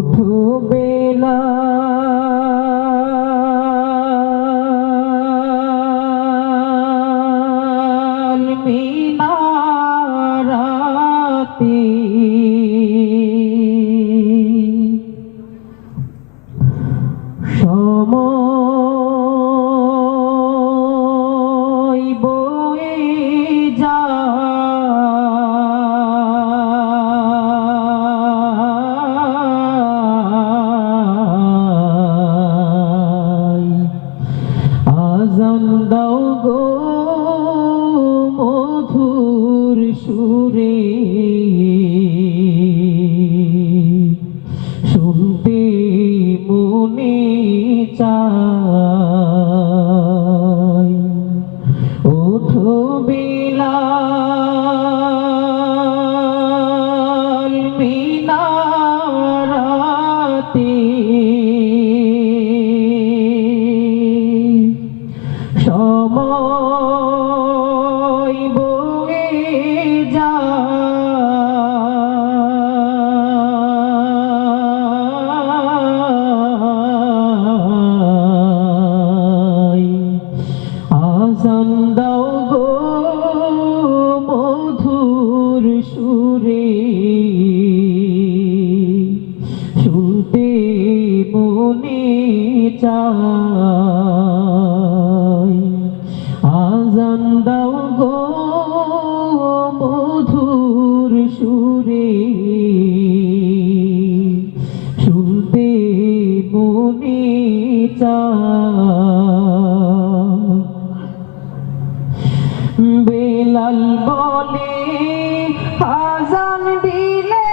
ওঠো বেলাল মিনারাতে সময় বয়ে যায় আজান দাও গো মধুর সুরে শুনতে মনে চায় ওঠো বেলাল মিনারাতে সময় বয়ে যায় আজান দাও গো মধুর সুরে শুনতে মনে চায় আজান দাও গো মধুর সুরে শুনতে মনে চায় বেলাল বলে আজান দিলে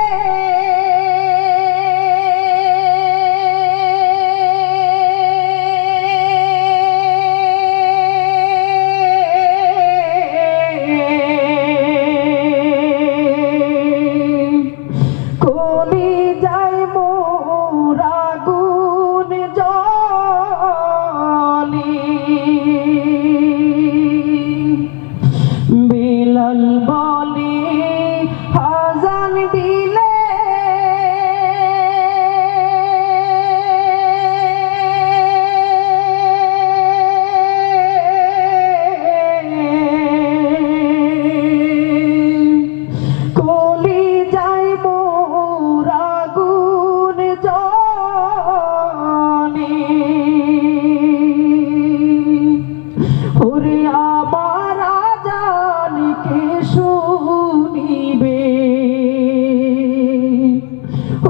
কলি যায় মোর আগুন জ্বলে বেলাল বলে আজান দিলে কলি যায় মোর আগুন জ্বলে ওরে আমার আজানকে শুনিবে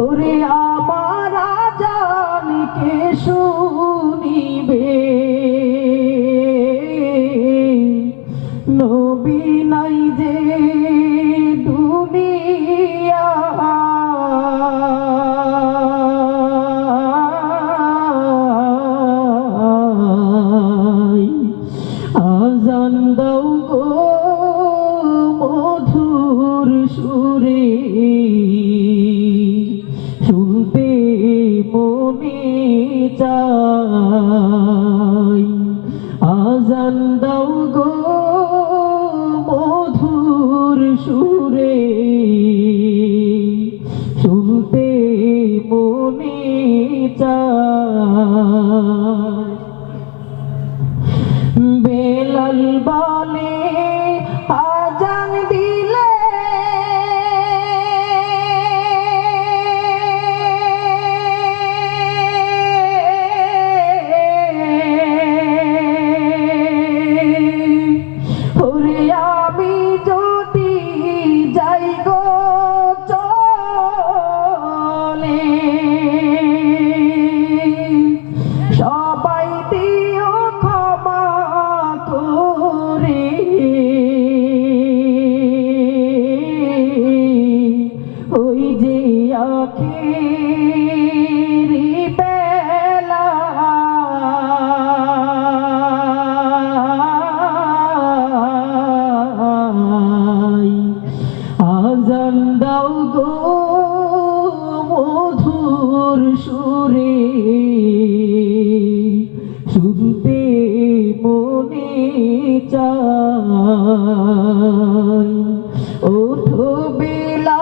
ওরে আমার আজানকে শুনিবে নবী নাই যে দুনিয়া আজান দাও গো মধুর সুরে শুনতে মনে চায় আজান দাও গো মধুর সুরে শুনতে মনে চায় বেলাল বলে আজান দিলে ওরে আমি যদি যাই গো চলে সবাই দিও ক্ষমা করে ওই যে আখেরি বেলা আজান দাও গো মধুর সুরে শুনতে মনে চায় ওঠো বেলাল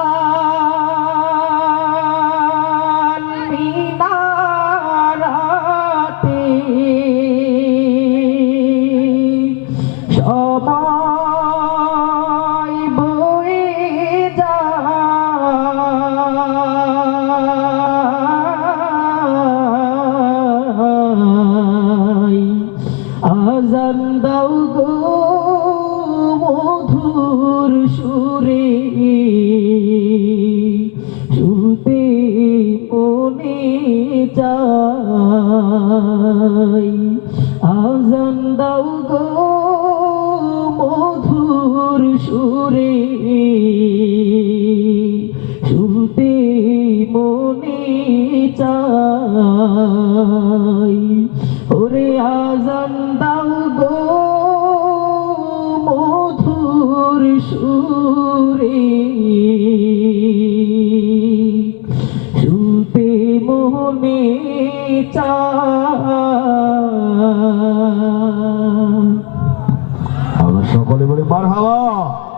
মারহাবা